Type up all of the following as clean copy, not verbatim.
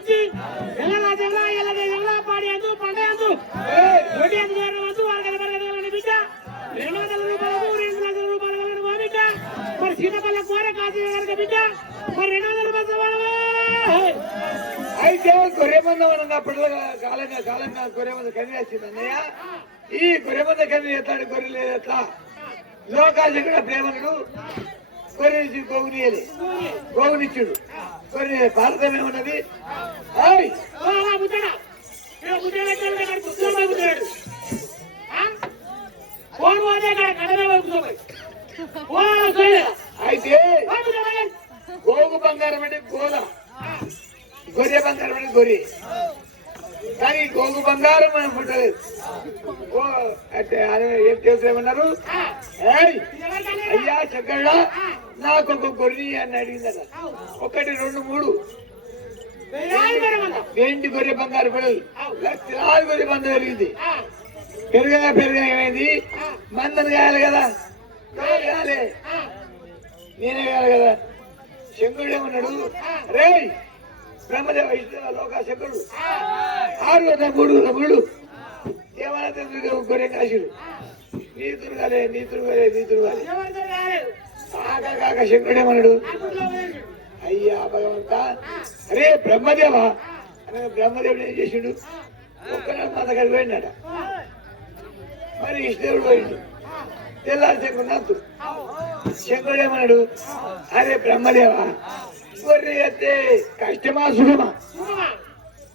పంపించి ఎలా రాజ్యంలో ఎలా దేశంలో పాడి అందు పండ అందు రోడ్డు అందు అందు వాళ్ళ బిడ్డ 200 రూపాయలకు 2 లక్షల రూపాయలు మా బిడ్డ మరి సీతపల్ల కూర కాదు బిడ్డ మరి 200 రూపాయలు అయితే గొర్రెమంద అన్నప్పుడు కాలంగా గొర్రెమంద కన్నీ వచ్చింది అన్నయ్య. ఈ గొర్రెమంద కన్నీ ఎట్లాంటి గొర్రెలు ఎట్లా లోకాశకుడ ప్రేమనుడు గొర్రె గోగునియలే గోగునిచ్చుడు గొర్రె భారతం ఏమన్నది అయితే గోగు బంగారం అంటే గోల గొర్రె బంగారం అంటే గొర్రె కానీ గోగు బంగారం అని పుట్టలేదు. అంటే ఏం చేసేమన్నారు అయ్యా చక్కడా నాకు ఒక గొర్రె అని అడిగిందట. 1 2 3 ఏంటి గొర్రె బంగారు పిల్లలు లక్షలాది గొర్రె బంద పెరిగింది. పెరగగా ఏమైంది మందని కాయాలి కదా కాయాలి నేనే కాయాలి కదా. శంకరుడు ఏమన్నాడు రే బ్రహ్మదేవ లోక శంకరుడు 6 3 ఏమన్నా గొర్రె కాశీడు నీ తురగాలే కాక శంకరుడు ఏమన్నాడు అయ్యా భగవంత అరే బ్రహ్మదేవ అనగా బ్రహ్మదేవుడు ఏం చేసిండు ఒక్కనాడు మా దగ్గర పోయినాడ. మరి ఇష్టదేవుడు పోయిండు తెల్లారి శంకుడు శంకరుడు ఏమన్నాడు అరే బ్రహ్మదేవ గొర్రె అయితే కష్టమా సుఖమా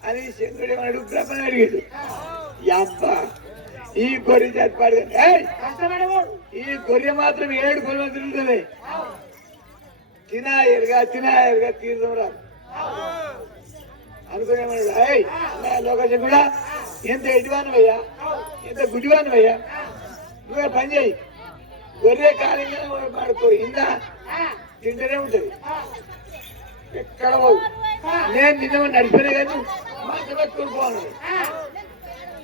అని శంకరుడు ఏమన్నాడు బ్రహ్మని అడిగాడు. అబ్బా ఈ గొర్రె జాతి పాడు ఈ గొర్రె మాత్రం 7 గొర్రెలు తిరుగుతుంది తినా ఎరుగా తీర్థం రాదు అనుకునేమన్నాడు. లోకం కూడా ఎంత ఎడివానవయ్యా ఎంత గుడివానవయ్యా నువ్వే పని చేయి గొర్రె కాలింగా మాడుకో ఇందా తింటూనే ఉంటది ఎక్కడ పోవు. నేను నిన్న నడిపినా కానీ మాట పెట్టుకొని పోను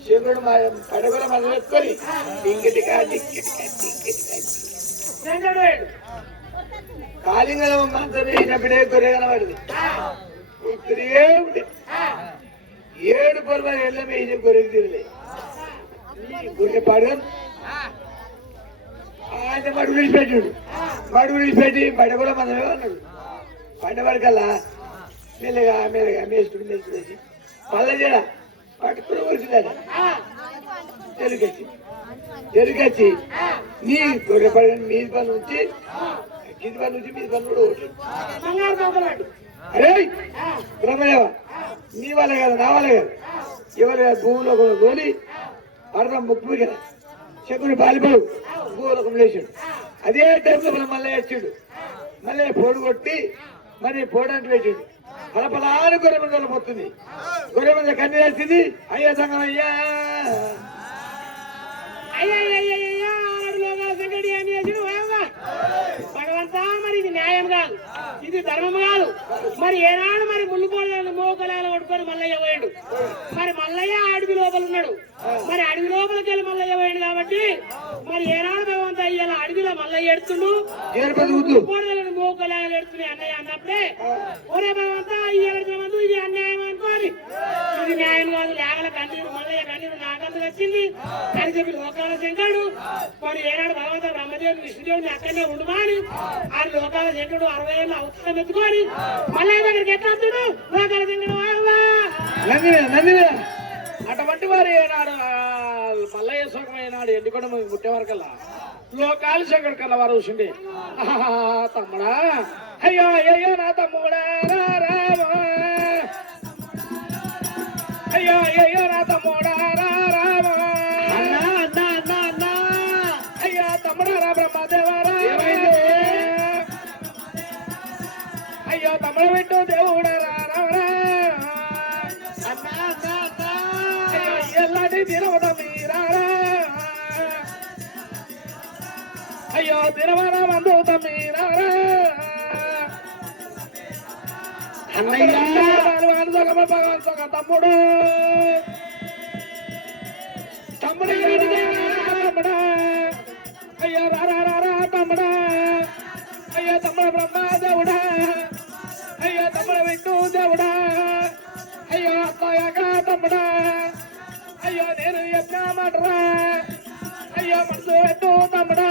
శివుడు మా పడగల మన పెట్టుకొని ఇంకటికా కాలింగల మంత్రం వేసినప్పుడే గొర్రె కనబడింది. 7 పొలమని ఎల్లం వేసిన గొర్రెకి తిరలే గొర్రె పాడు ఆయన మడుగు విడిచిపెట్టి బడ కూడా మనమే అన్నాడు. పండబడికల్లా మెల్లగా మేసుకునేసి పల్లెజడ పట్టుకుని వచ్చిందట. చెరుకొచ్చి నీ గొర్రె పడి మీది పని ఉంచి కింది పని నుంచి మీది పని కూడా ఒకటి అరే బ్రహ్మదేవ నీ వాళ్ళే కదా నా వాళ్ళే కదా ఎవరు భూమిలో కూడా గోలి అర్థం ముక్కు కదా శకుని బాలిపడు భూలోకం లేచాడు. అదే టైంలో మనం మళ్ళీ వచ్చాడు మళ్ళీ పోడు కొట్టి మరి పోడానికి వేసాడు. పలపలాని గొర్రె మందలు పోతుంది గొర్రె మంద కన్నీ వేసింది. అయ్యా సంగం అయ్యా భగవంతా మరి ఇది న్యాయం కాదు ఇది ధర్మం కాదు. మరి ఏనాడు మరి ముళ్ళుకోళ్ళను మోకలాలు పట్టుకొని మల్లయ్య పోయాడు. మరి మల్లయ్య అడవి లోపల ఉన్నాడు. మరి అడవి లోపలికి వెళ్ళి మల్లయ్య పోయాడు కాబట్టి మరి ఏనాడు భగవంతా ఇవాళ అడవిలో మల్లయ్య ఎడుతుండు కోడలను మోకలాలు ఎడుతున్నాయి అన్నయ్య అన్నప్పుడే ఒరే భగవంతా ఇవాళ ఇది అన్యాయం అనుకోని ఇది న్యాయం కాదు. లేగల కన్నీరు మల్లయ్య కన్నీరు నాకందుకు వచ్చింది అని చెప్పి లోకాల శంకరుడు మరి ఏనాడు భగవంత బ్రహ్మదేవుడు విష్ణుదేవుని అక్కడనే ఉండుమాని ఆ లోకాల శంకరుడు 60 ఏళ్ళు అవసరం ఎత్తుకొని మల్లయ్య దగ్గరికి ఎట్లా వస్తుడు లోకాల శంకరుడు అటువంటి వారు ఏనాడు మల్లయ్య సుఖమైనాడు ఎన్నికొండ ముట్టేవారికల్లా లోకాలు శంకర్ కల్లా వారు చూసిండే తమ్ముడా అయ్యో అయ్యో నా తమ్ముడా రామా అయ్యో అయ్యో నా తమ్ముడా రామా అయ్యో తమ్ముడా రా బ్రహ్మదేవరా అయ్యో తమ్ముడు వింటూ దేవుడా రామరా అయ్యో ఎల్లటి తినవద మీరారా అయ్యో తినవర మందు తమ్మీరారా తమ్ముడు తమ్ముడు తమ్ముడా అయ్యో రారా తమ్ముడా అయ్యో తమ్ముడు బ్రహ్మ దేవుడా అయ్యో తమ్ముడు విష్ణు దేవుడా మనసు పెట్టు తమ్ముడా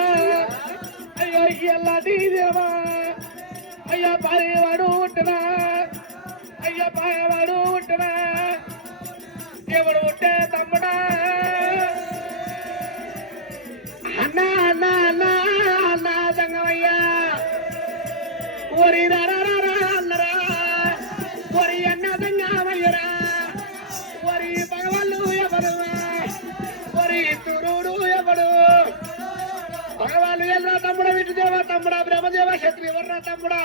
అయ్యో ఎల్లాంటి దినమా అయ్యా పారేవాడు ఉంటున్నా అయ్యా పారేవాడు ఉంటున్నా ఎవడు ఉంటే తమ్ముడా అన్నా అన్నా అన్నా అన్నా సంగమయ్యా ఒరి అన్నరా ఒరి అన్న సంగమయ్యరా ఒరి భగవాళ్ళు ఎవరు ఒరి తురుడు ఎవడు భగవాళ్ళు ఎల్రా తమ్ముడా విటుదేవ తమ్ముడా బ్రహ్మదేవ క్షత్రి ఎవర్రా తమ్ముడా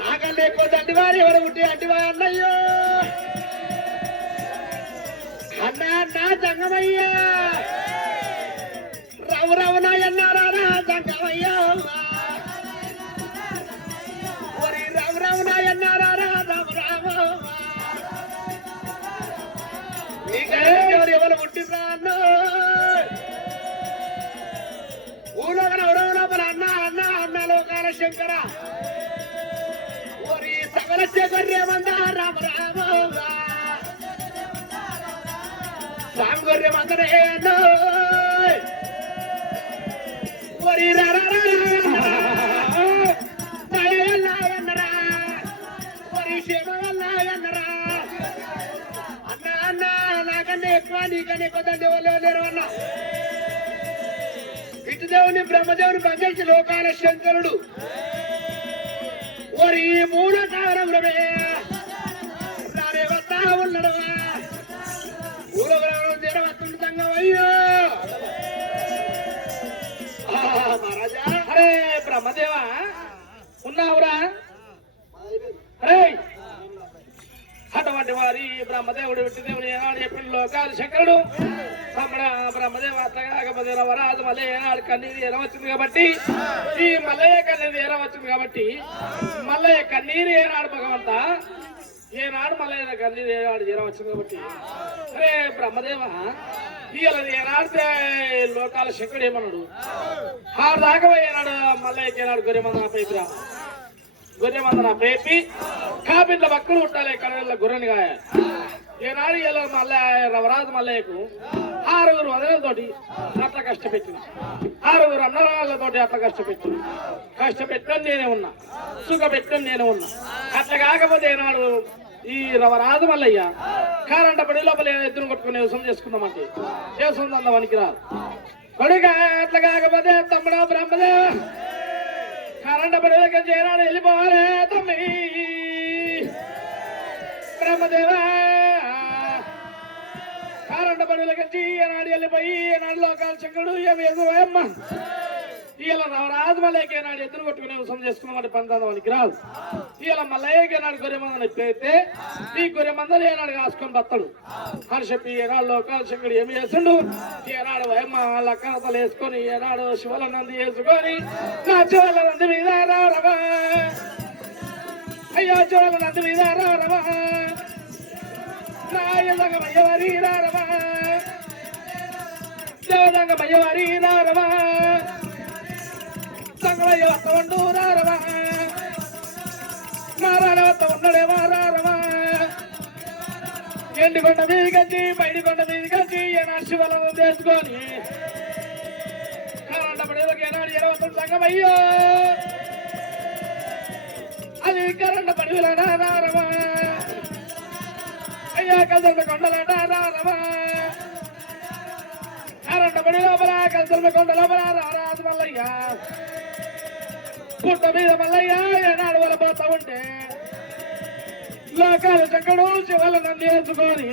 నాకన్నా ఎక్కువ దండివారు ఎవరు ఉంటే అంటివా అన్నయ్యో అన్నా అన్నా సంగమయ్యా రావు రావునా ఎన్నారా సంగమయ్యా ఒరి రావు రావునా ఎన్నారా రాము రాము ఎవరు పుట్టిరా అన్న ఊలోకన ఉడవలోపల అన్న అన్న అన్న లోకాల శంకర ఒరి సకల శంకర్యమంద రామ రామ సాంగర్యమందరే అన్న ఒరి ఎన్నరా ఒరి శివల్లరా అన్న అన్న నాకన్నా ఎక్కువ నీకన్నా ఎక్కువ దండేవాళ్ళు లేరు అన్న విష్ణుదేవుని బ్రహ్మదేవుని బంధించి లోకాల శంకరుడు ఒరి మూల కాలం రానే వస్తా ఉన్నాడు ఊరో తీరవస్తుంది సంగమయ్యో మహారాజా అరే బ్రహ్మదేవా ఉన్నావురా అరే అటువంటి వారి బ్రహ్మదేవుడు విష్ణుదేవుడు ఏనాడు చెప్పిన లోకాలు శంకరుడు తమ్ముడ బ్రహ్మదేవ కాకపోతే వరాజు మళ్ళీ ఏనాడు కన్నీరు ఎరవచ్చింది కాబట్టి ఈ మల్లయ్య కన్నీరు ఎరవచ్చింది కాబట్టి మల్లయ్య కన్నీరు ఏనాడు భగవంత ఏనాడు మల్లయ్య కన్నీరు ఏనాడు ఎరవచ్చింది కాబట్టి అరే బ్రహ్మదేవ ఇవాళ ఏనాడితే లోకాల శంకరుడు ఏమన్నాడు ఆరు దాకా ఏనాడు మల్లయ్యకి ఏనాడు గొర్రెమందన పేపిరా గొర్రెమందన పేపి కాబిళ్ళ భక్తులు ఉంటాలి కడల గొర్రెని గాయ ఏనాడు ఇలా రవరాజు మల్లయ్యకు 6 వదలతోటి అట్లా కష్టపెట్టింది 6 అన్నరాళ్ళతోటి అట్లా కష్టపెట్టని నేనే ఉన్నా సుఖ పెట్టని నేనే ఉన్నా అట్లా కాకపోతే ఏనాడు ఈ రవరాజు మల్లయ్య కారంట పడి లోపల ఎద్దును కొట్టుకునే వ్యవసాయం చేసుకుందామంటే వ్యవసాయం అందవానికి రాదు కొడుక అట్లా కాకపోతే తమ్ముడా బ్రహ్మదేవ కరెంట పడి చేరాడు వెళ్ళిపోవాలే తమ్మి బ్రహ్మదేవా కారంట పనులకి ఏనాడు వెళ్ళిపోయి ఏనాడు లోకాల శంకరుడు అమ్మ ఇలా రాజు మల్లయ్యకి ఏనాడు ఎదురు కొట్టుకునే వ్యవసాయం చేసుకున్నామంటే పందానికి రాదు ఇలా మల్లయ్యకి ఏనాడు గొర్రెమందని ఎప్పుడైతే ఈ గొర్రెమందలు ఏనాడు కాసుకొని బత్తడు అని చెప్పి ఏనాడు లోకాల శంకరుడు ఏమి చేస్తుండు ఏనాడు అమ్మ లక్కనతలు వేసుకొని ఏనాడు శివల నంది వేసుకొని నా శివల నంది మీద రారవా అయ్యో శివల నంది మీద రారవా మయ్యవారి రారవా దేవదంగ మయ్యవారి రారవా సంగమయ్య వత్త ఉండు రారవా నారాయణ వత్త ఉండడేవా రారవా ఎండికొండ మీది కంచి బయటికొండ మీది కంచి ఏనాడు శివలను చేసుకొని కరెంట పడేలకు ఏనాడు ఎరవతం సంగమయ్యో అది కరెంట పడివిలనా రారవా అయ్యా కల్సల కొండలట రారవా కరెంట పడి లోపల కల్సల కొండ లోపల రారాజు మల్లయ్య పుట్ట మీద మల్లయ్య ఏనాడు వల పోతా ఉంటే లోకాల చక్కడు శివల నంది వేసుకొని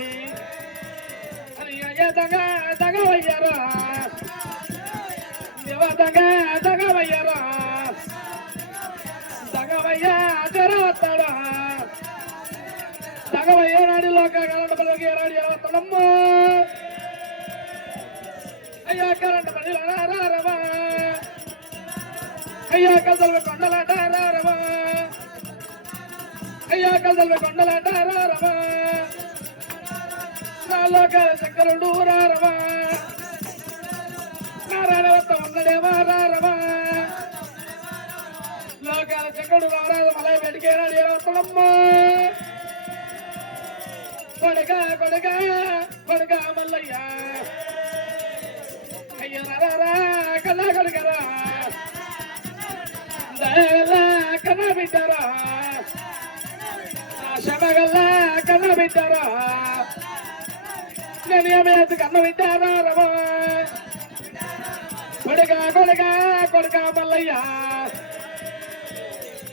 అని అయ్యా దగవయ్యారా శివ దగవయ్యారా దగవయ్యా జర వస్తాడా దగవయ్యేనాడు లోక కరెంట పడికి ఏనాడు ఎరవస్తాడమ్మో అయ్యా కరెంట పడి రారవా అయ్యా కల్సల కొండలాట రారవా అయ్యా కల్సల కొండలాట రారవా నా లోకాల శంకరుడు రారవా నారాయణ వత్త ఉన్నదేవా రారవా లోకాల శంకరుడు రారాజు మలై వెడికేనాడు ఏరవస్తాడమ్మా కొడుక మల్లయ్య కన్నా కొడుకరా దయగల్లా కన్నా బిడ్డరా నా శబగల్లా కన్నా బిడ్డరా నేను ఏమేది కన్న బిడ్డారా రమా కొడుక మల్లయ్య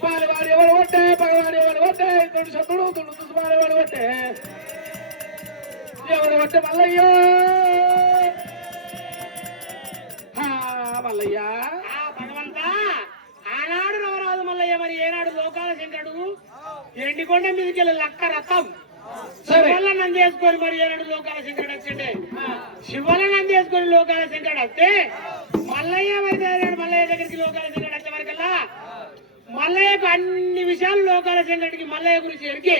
పాలవాడి ఎవరు కొట్టే పగవాడి ఎవరు కొట్టే తుడు సతుడు తుడు తుసుమాడు ఎవరు కొట్టే ఎవరు కొట్టే మల్లయ్య మల్లయ్య భగవంతా ఆనాడు నవరాజు మల్లయ్య మరి ఏనాడు లోకాల శంకరుడు ఎండికొండ మీదకి లక్క రథం శివలనం చేసుకొని మరి ఏనాడు లోకాల శంకరుడు వచ్చిండే శివలనం చేసుకొని లోకాల శంకరుడు వస్తే మల్లయ్య మరి మల్లయ్య దగ్గరికి లోకాల శంకరుడు వచ్చే వరకల్లా మల్లయ్యకు అన్ని విషయాలు లోకాల శంకరుడికి మల్లయ్య గురించి ఎరిగి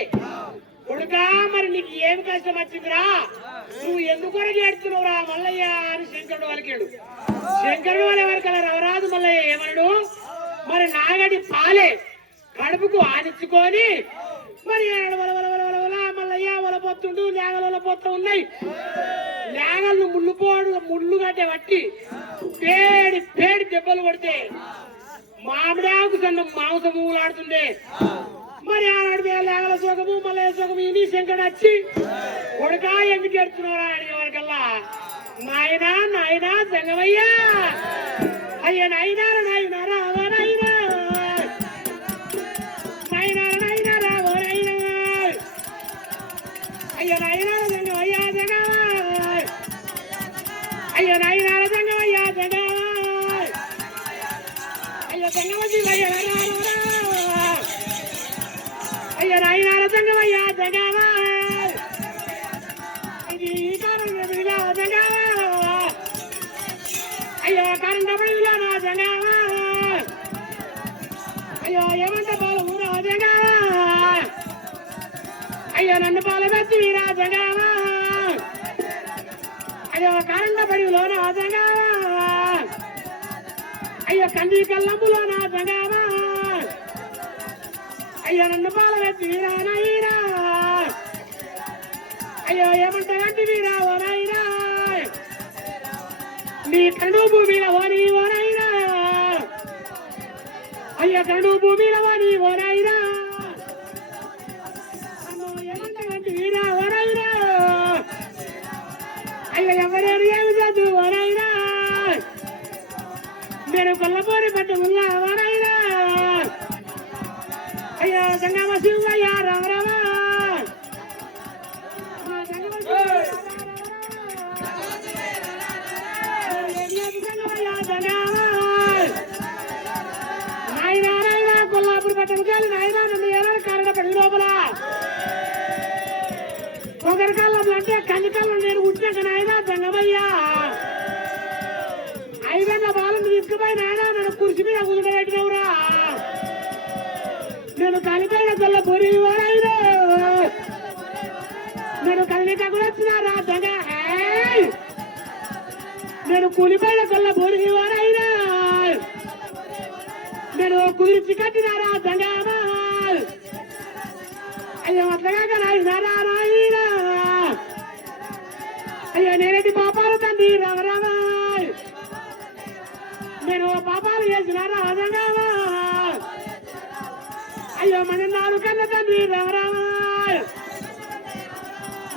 కొడుకా మరి నీకు ఏం కష్టం వచ్చిందిరా నువ్వు ఎందుకు ఏడుతున్నావురా మల్లయ్య అని శంకరుడు వలికాడు శంకరుడు వాళ్ళ వరకల్లా రవరాజు మల్లయ్య ఏమన్నాడు మరి నాగడి పాలే కడుపుకు ఆనిచ్చుకొని మరి మల్లయ్య వలపోతుండు లేగలు వలపోతూ ఉన్నాయి లేగలను ముళ్ళు కట్టే పట్టి పేడి దెబ్బలు కొడితే మామిడాకు సన్న మాంసం మూలాడుతుంది మరి ఆనాడు లేగల సోకము మల్లయ్య సోకము ఇని శంకరుడు వచ్చి కొడుకా ఎందుకు ఎడుతున్నారా అడిగే వరకల్లా నాయనా సంగమయ్యా అయ్యా నాయనారా రావో నాయనా రావో నాయనా అయ్యా నాయనార సంగమయ్యా జగవా అయ్యా నాయనార సంగమయ్యా జగవా అయ్యా సంగమజీ అయ్యా అయ్యా నాయనార సంగమయ్యా జగవా ఇది జగవా అయ్యో కరెంట్ పడిలా నా జగవా అయ్యో ఏమంట పాలు ఊరా జగవా అయ్యో నన్ను పాలు పెట్టి వీరా జగవా అయ్యో కరెంట్ పడిలో నా జగవా అయ్యో కంది కల్లములో నా జగవా అయ్యో నన్ను పాలు పెట్టి వీరా నైనా అయ్యో ఏమంట గంటి వీరా ఓ నైనా నీ కరుడు భూమిలో వాని ఓనైనా అయ్యా కరుడు భూమిలో వాని ఓనైనా వీరా ఓనైనా అయ్యా ఎవరేరు ఏమి చదువు ఓనైనా నేను కొల్లపోరి పట్టు ముల్లా ఓనైనా అయ్యా సంగమ శివయ్యా రామరామా నాయనా కొల్లాపురి పట్టణాలు నాయనా నన్ను ఏనాడు కారణ పడి లోపల ఒకరికాలం అంటే కందికాలం నేను ఉంటున్నాక నాయనా సంగమయ్యా ఐదేళ్ళ బాలను తీసుకుపోయి నాయనా నన్ను కుర్చీ మీద కుదుటబెట్టినవురా నేను కలిపైన కొల్ల పొరి వారైనా నేను కలిక కూడా వచ్చినారా దగ నేను కూలిపోయిన కొల్ల పొరి వారైనా నేను కుదిర్చి కట్టినారా దండామా అయ్యో అట్లాగా నాయనారా నాయనా అయ్యో నేనేటి పాపాలు తండ్రి రామరామా నేను పాపాలు చేసినారా దండామా అయ్యో మన నాలుగు కన్న తండ్రి రామరామా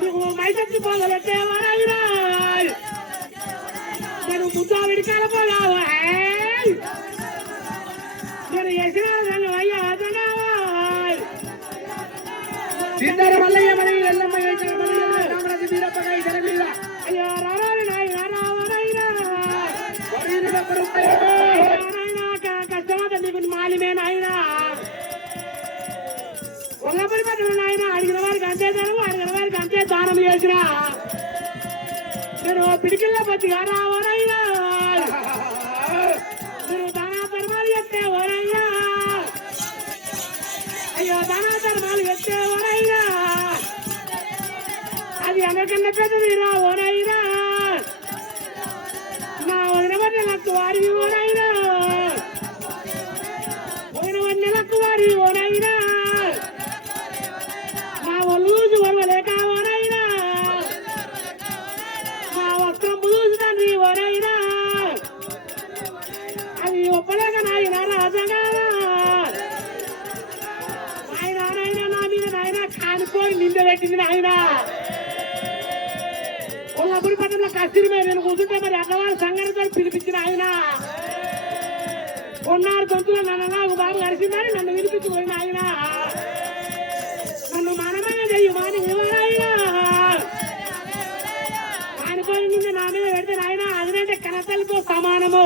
నువ్వు మైసెత్తి పోగలెట్టేవారైనా నేను ముద్దా విడికాల పోయావా నేను యశనాథను అయ్యా సిద్ధర మల్లయ్య మరి ఎల్లమ్మ రామరాజు వీరప్పగా ఇతర మీద అయ్యో రారాని నాయన రావనైనా కష్టమత నీకు మాలిమే నాయన ఒళ్ళపడి పట్టిన నాయన అడిగిన వారికి అంతే ధనం అడిగిన వారికి అంతే దానం చేసిన నేను పిడికిళ్ళ పచ్చిగా రావనైనా మీరు దానా ధర్మాలు చెప్తే ఓనైనా అయ్యో దానా ధర్మాలు చెప్తే ఓనైనా అది అందరికన్నా పెద్దది రా ఓనైనా నా వదిన వన్నెలకు వారి ఓనైనా వదిన వన్నెలకు వారి ఓనైనా నా ఒళ్ళూజు వరవలేక ఓనైనా నా వస్త్రం బులూజు తండ్రి ఓనైనా కస్తిరి మీద నేను కూర్చుంటే మరి అక్కవారి సంఘటనతో పిలిపించిన ఆయన కొన్నారు గొంతులో నన్ను నాకు బాబు కలిసిందని నన్ను వినిపించిపోయిన ఆయన నన్ను మనమని చెయ్యి మాని ఎవరైనా అనుకోని నిన్న నా మీద పెడితే ఆయన అదినంటే కనతలతో సమానము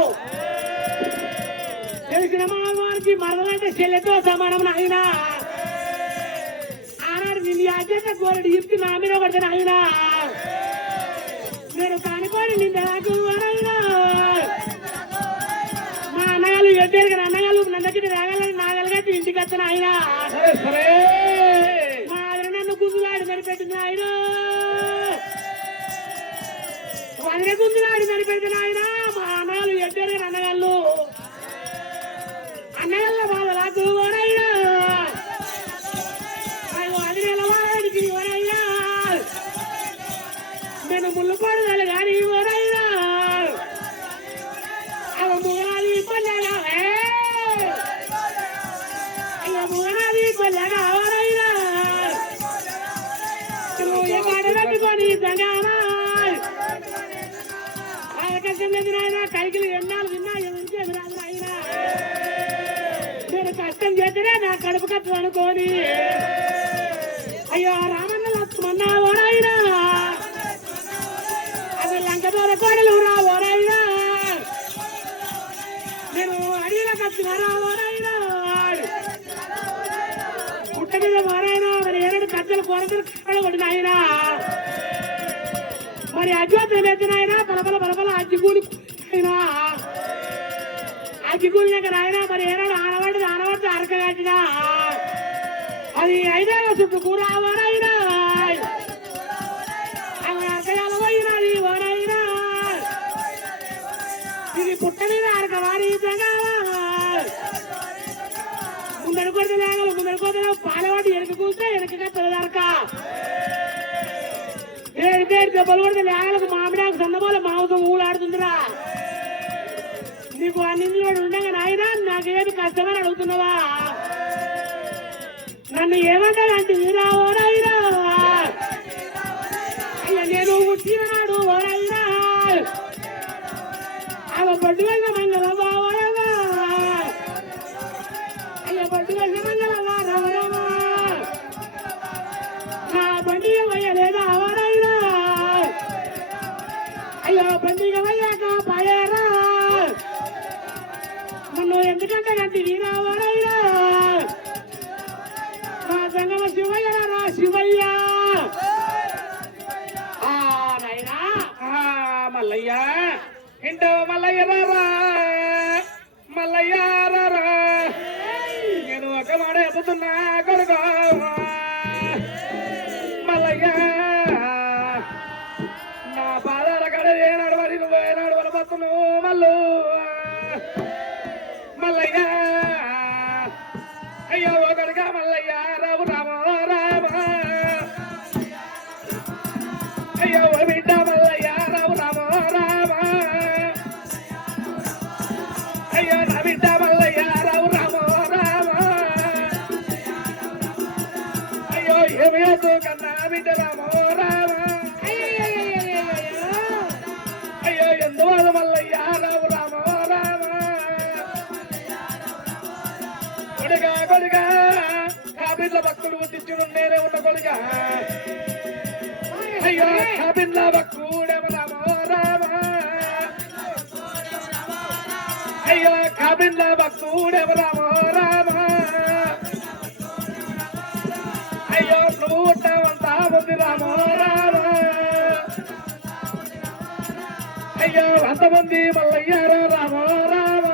తెలిసిన మానవానికి మరదంటే చెల్లెతో సమానం ఆయన ఆనాడు నిన్ను అత్యంత కోరడు ఇప్పి నా మీద పడితే ఆయన నేను కానుకోని నిన్న నాకు అయినా మా అన్నగారు ఎడ్డారు కదా అన్నగారు నన్ను దగ్గర రాగాలని నాగలిగట్టి ఇంటికి వచ్చిన ఆయన మా ఆవిడ నన్ను గుంజులాడి మరిపెట్టింది ఆయన వదిన గుంజులాడి మరిపెట్టిన ఆయన మా అన్నగారు ఎడ్డారు కదా అన్నగాళ్ళు అన్నగల్ల బాధ రాదు వరయ్యా వదిన వాడికి వరయ్యా నేను ముళ్ళుకోడదాలు కానీ వరయ్యా ముగనాది పల్లెగా ముగనాది పల్లెగా వరయ్యా నువ్వు ఏ మాట పెట్టుకొని సంగామా కష్టం ఎదురైనా కైకిలు ఎన్నాళ్ళు విన్నా ఎవరికి ఎదురాదు అయినా నేను కష్టం చేస్తేనే నా కడుపు కట్టు అనుకోని అయ్యో రామన్న లక్ష్మన్నా ఓరైనా అది లంకదూర కోడలు రా ఓరైనా నేను అడిగిన కట్టుగా ఓరైనా పుట్ట మీద ఓరైనా మరి ఏడు కట్టెలు కొరతలు కట్టబడిన అయినా మరి అజ్యోతులు ఎత్తిన అయినా బలబల బలబల అజ్జిగూలి అయినా అగ్గికూలి దగ్గర ఆయన మరి ఏనాడు ఆనబడి అరక కట్టినా అది అయినా చుట్టూ కూర ఓరైనా అరకయాల పోయినది ఓరైనా ఇది పుట్ట మీద అరక వారి ముందర కొడితే లేగలు ముందర కొడితే పాలవాటి వెనక కూస్తే వెనకగా తెలదరక దెబ్బలు కొడితే లేగలకు మామిడాకు సన్నబోల మాంసం ఊలాడుతుందిరా నీకు అన్ని ఉండగా నాయన నాకేమి కష్టమని అడుగుతున్నావా నన్ను ఏమంటా అంటే వీరా ఓరైనా అయ్యా నేను పుట్టినాడు ఓరైనా అలా బడ్డు వెళ్ళ మంగళవా ఓరవా అయ్యా బడ్డు వెళ్ళ మంగళవా రవరవా నా బండి వయ్యలేదా ఓరైనా అయ్యో బండిగా వయ్యాక పాయారా నన్ను ఎందుకంటే గంటి వీరావరైనా నా సంగమ శివయ్య రా శివయ్య నైనా మల్లయ్య ఇంటో మల్లయ్య రారా మల్లయ్య రారా నేను ఒక మాట చెబుతున్నా కొడుకో మల్లయ్య నా పాదాల కడ ఏనాడు మరి నువ్వు ఏనాడు వలబోతును మల్లు మల్లయ్య అయ్యో ఒకడుగా మల్లయ్య రావు రామో రామ అయ్యో బిడ్డ మల్లయ్య రావు రామో రామ అయ్యో నా బిడ్డ మల్లయ్య రావు రామో రామ అయ్యో ఏమి కన్నా బిడ్డ రామో రామ అయ్యో ఎందువల్ల మల్లయ్య రావు రామో రామ కొడుగా కాబిన్ల భక్తుడు పుట్టించుడు నేనే ఉన్న కొడుగా అయ్యో కాబిన్ల భక్తుడేమో రామో రామ అయ్యో కాబిన్ల భక్తుడేమో రామో రామ అయ్యో నువ్వు ఉంటావంతా ఉంది రామో రామ అయ్యో అంతమంది మల్లయ్యారో రామో రామ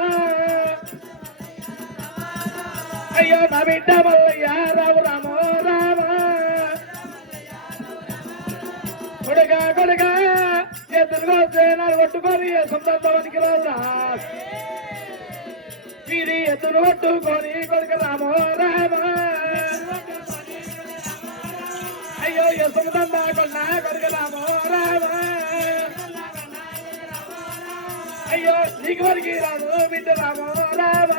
అయ్యో నా బిడ్డ మల్లయ్య రావు రామో రామ కొడుగా చేతులుగా నాడు కొట్టుకొని సొంతానికి రావురా ఇది ఎత్తులు కొట్టుకొని కొడుకు రామో రామ అయ్యో యశోదందా కొన్నా కొడుకు రామో రామ అయ్యో నీకు వరకు రాము బిడ్డ రామో రామ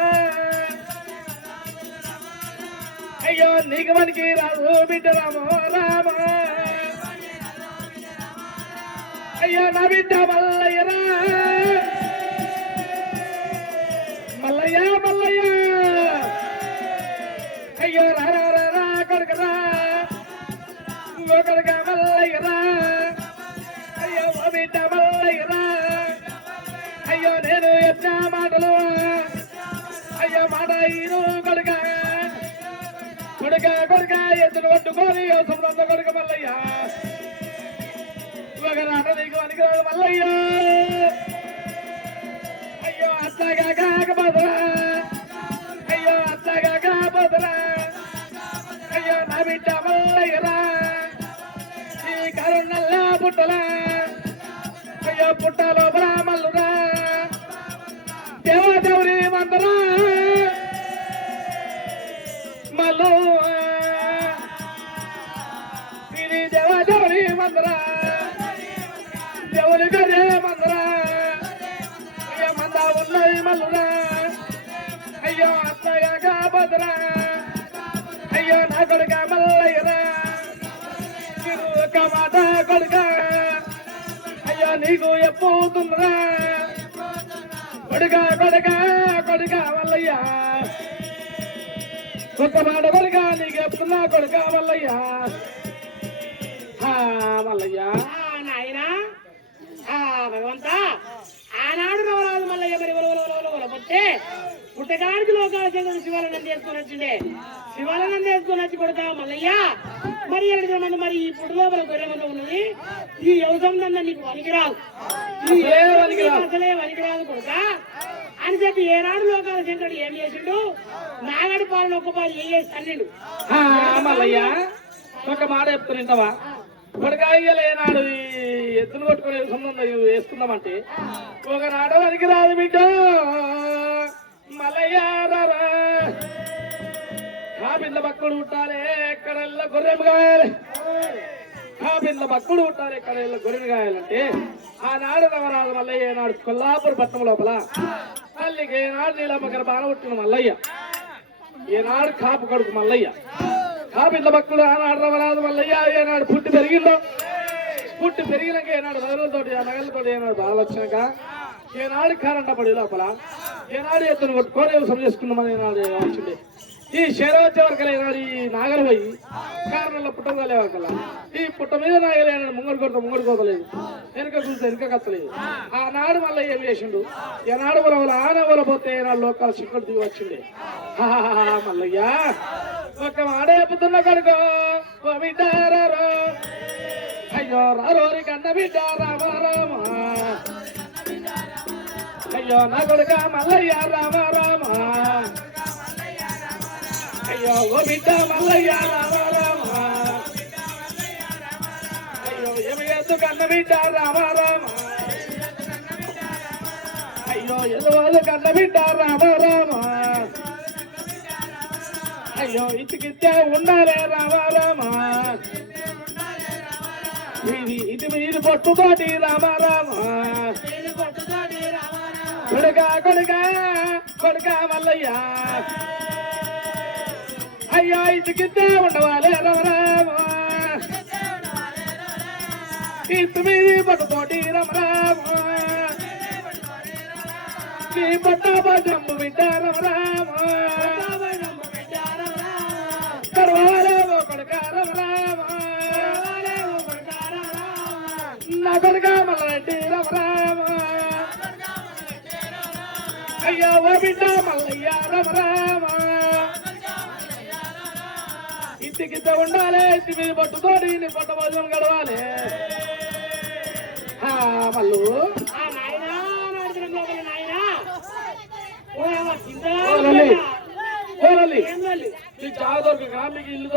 అయ్యో నీకు మనకి రాదు బిడ్డ రామో రామ అయ్యో నా బిడ్డ మల్లయ్యరా మల్లయ్య మల్లయ్య అయ్యో రా కొడుకరా కొడుక మల్లయ్యరా అయ్యో మా బిడ్డ మల్లయ్యరా అయ్యో నేను ఎత్నా మాటలు అయ్యో మాట ఈను కొడుక కొడుక కొడుక ఎత్తులు కొట్టుకొని సముద్రంతో కొడుక మల్లయ్య ఒక నాట నీకు అనికిరాదు మల్లయ్య అయ్యో అత్తగా కాకపోదురా అయ్యో అత్తగా కాకపోదురా అయ్యో నా బిడ్డ మల్లయ్యరా ఈ కరుణల్లా పుట్టలా అయ్యో పుట్టలో బ్రాహ్మణురా దేవదేవుని మందరా మల్లు ఇది దేవదేవుని మందరా దేవుని గరే మందరా అయ్యో మంద ఉన్నాయి మల్లురా అయ్యో అత్తగా కాకపోదురా అయ్యో నా కొడుక మల్లయ్యరా నీకు ఒక మాట కొడుక అయ్యో నీకు ఎప్పుతుందిరా కొడుక కొడుక కొడుక మల్లయ్య ఒక మాట కొడుక నీకు చెప్తున్నా కొడుక మల్లయ్య మల్లయ్య నాయనా భగవంతా ఆనాడు నవరాజు మల్లయ్య మరి పొత్తే పుట్టకాడికి లోకాల చంద్రుడు శివాలనం చేసుకుని వచ్చిండే శివాలనం చేసుకుని వచ్చి కొడతా మల్లయ్య మరి 2 మంది మరి ఈ పుట్టు లోపల గొర్రె మంది ఉన్నది ఈ వ్యవసాయం దందా నీకు వనికిరాదు అసలే వనికిరాదు కొడుక అని చెప్పి ఏనాడు లోకాల శంకరుడు ఏం చేసిండు నాగడి పాలన ఒక్క పాలు ఏ చేసి అన్నిండు మల్లయ్య ఒక మాట చెప్తున్నా కొడుకాయ్యలు ఏనాడు ఎత్తులు కొట్టుకునే సంబంధం వేసుకుందామంటే ఒకనాడు వనికి రాదు బిడ్డ మల్లయ్య ఆ పిల్ల బక్కుడు పుట్టాలి ఎక్కడెల్లా గొర్రెలు కాయాలి ఆ పిల్ల బక్కుడు పుట్టాలి ఎక్కడెల్లా గొర్రెలు కాయాలంటే ఆనాడు నవరాజు మల్లయ్య నాడు కొల్లాపూర్ పట్టణం లోపల తల్లికి ఏనాడు నీలమ్మకర బాణ పుట్టిన మల్లయ్య ఏనాడు కాపు కొడుకు మల్లయ్య కాపిల్ల భక్తుడు ఆనాడు నవరాజు మల్లయ్య ఏనాడు పుట్టి పెరిగిందో పుట్టి పెరిగినాక ఏనాడు నగలతోటి ఆ నగలతోటి ఏనాడు బాగా వచ్చినాక ఏనాడు కారంట పడి లోపల ఏనాడు ఎత్తును కొట్టుకొని వ్యవసాయం చేసుకున్నామని ఏనాడు వచ్చిండే ఈ శరవచ్చే వరకల్లా ఏనాడు ఈ నాగలు పోయి కారణంలో పుట్టగలే వరకల్లా ఈ పుట్ట మీద నాగలు ఏనాడు ముంగడు కోతలేదు వెనుక చూస్తే వెనుక కత్తలేదు ఆనాడు మళ్ళీ ఏం చేసిండు ఏనాడు వరవల ఆనవల పోతే ఏనాడు లోకాల చిక్కడు దిగి వచ్చిండే మల్లయ్య ఒక మాట చెప్పుతున్న కడుకో ఓ బిడ్డారో అయ్యో రారోరి కన్న బిడ్డ రామ రామ అయ్యో నా కొడుక మల్లయ్య రామ రామ అయ్యో ఓ బిడ్డ మల్లయ్య రామ రామ అయ్యో ఏమి ఎద్దు కన్న బిడ్డ రామ రామ అయ్యో ఎదువాదు కన్న బిడ్డ రామ రామ అయ్యో ఇటుకిచ్చే ఉండాలే రామ రామ ఇది మీరు పట్టుతోటి రామ రామ కొడుక కొడుక కొడుక మల్లయ్య అయ్యో ఇటుకిచ్చే ఉండవాలే రామ రామ ఇటు మీది పట్టుతోటి రామ రామ నీ పట్ట జంబు బిడ్డ రామ రామ నా కొడుక మల్లరెడ్డి రామ రామ అయ్యో ఓ బిడ్డ మల్లయ్య రామ రామ ఇంటికి ఉండాలి ఇంటి మీద పట్టుతోడి నీ పట్ట భోజనం గడవాలి మల్లు నాయనా నీ జాగ దొరకగా మీకు ఇల్లు